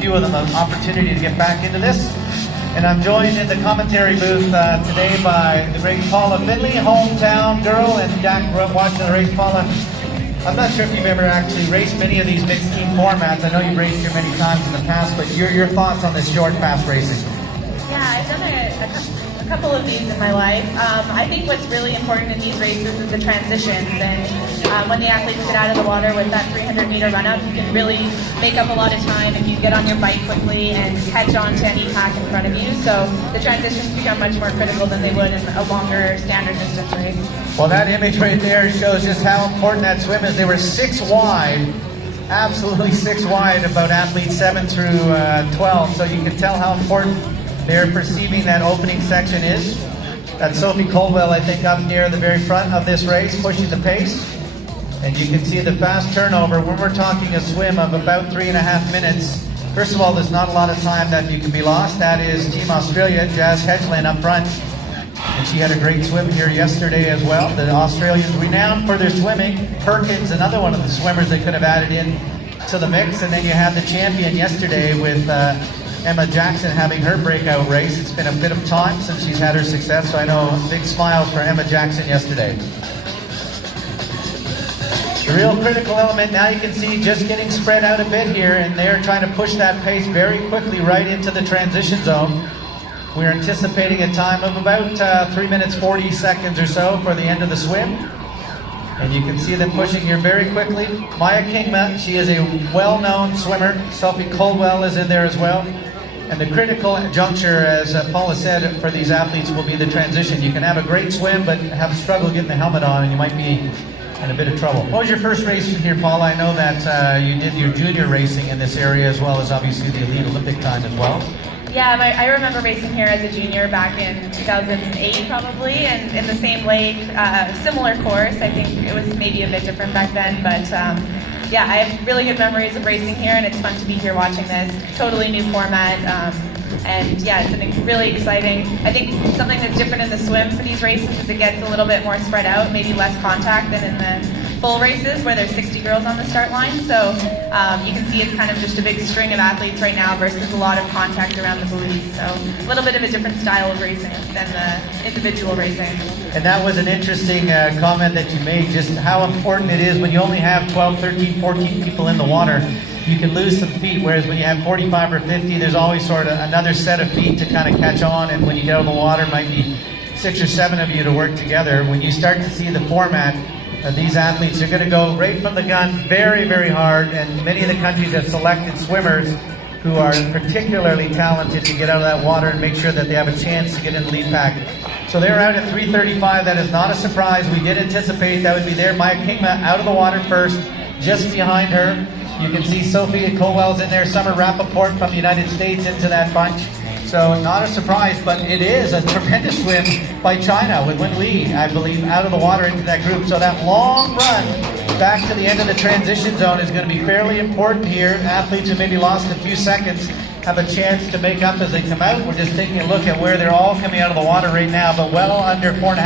few of them an opportunity to get back into this. And I'm joined in the commentary booth today by the great Paula Findlay, hometown girl, and Jack watching the race. Paula, I'm not sure if you've ever actually raced many of these mixed team formats. I know you've raced here many times in the past, but your thoughts on this short, fast racing? Yeah, I've done a couple of these in my life. I think what's really important in these races is the transitions, and when the athletes get out of the water with that 300-meter run-up, you can really make up a lot of time if you get on your bike quickly and catch on to any pack in front of you. So the transitions become much more critical than they would in a longer standard distance race. Well, that image right there shows just how important that swim is. They were 6 wide, absolutely 6 wide, about athletes 7 through 12. So you can tell how important they're perceiving that opening section is. That's Sophie Colwell, I think, up near the very front of this race, pushing the pace. And you can see the fast turnover. When we're talking a swim of about 3.5 minutes, first of all, there's not a lot of time that you can be lost. That is Team Australia, Jazz Hedgeland up front. And she had a great swim here yesterday as well. The Australians renowned for their swimming. Perkins, another one of the swimmers they could have added in to the mix. And then you had the champion yesterday with Emma Jackson having her breakout race. It's been a bit of time since she's had her success, so I know big smiles for Emma Jackson yesterday. The real critical element, now you can see just getting spread out a bit here, and they're trying to push that pace very quickly right into the transition zone. We're anticipating a time of about 3 minutes 40 seconds or so for the end of the swim. And you can see them pushing here very quickly. Maya Kingma, she is a well-known swimmer. Sophie Colwell is in there as well. And the critical juncture, as Paula said, for these athletes will be the transition. You can have a great swim, but have struggle getting the helmet on, and you might be in a bit of trouble. What was your first race in here, Paula? I know that you did your junior racing in this area, as well as obviously the elite Olympic time as well. Yeah, I remember racing here as a junior back in 2008 probably, and in the same lake, similar course. I think it was maybe a bit different back then, but yeah, I have really good memories of racing here, and it's fun to be here watching this. Totally new format, and yeah, it's really exciting. I think something that's different in the swim for these races is it gets a little bit more spread out, maybe less contact than in the full races where there's 60 girls on the start line. So you can see it's kind of just a big string of athletes right now versus a lot of contact around the buoys. So a little bit of a different style of racing than the individual racing. And that was an interesting comment that you made, just how important it is when you only have 12, 13, 14 people in the water. You can lose some feet, whereas when you have 45 or 50, there's always sort of another set of feet to kind of catch on, and when you get out of the water, it might be 6 or 7 of you to work together. When you start to see the format, these athletes are going to go right from the gun very, very hard, and many of the countries have selected swimmers who are particularly talented to get out of that water and make sure that they have a chance to get in the lead pack. So they're out at 3:35. That is not a surprise. We did anticipate that would be there. Maya Kingma out of the water first, just behind her. You can see Sophie Colwell's in there, Summer Rappaport from the United States into that bunch. So not a surprise, but it is a tremendous swim by China with Wen Li, I believe, out of the water into that group. So that long run back to the end of the transition zone is going to be fairly important here. Athletes who maybe lost a few seconds have a chance to make up as they come out. We're just taking a look at where they're all coming out of the water right now, but well under 4.5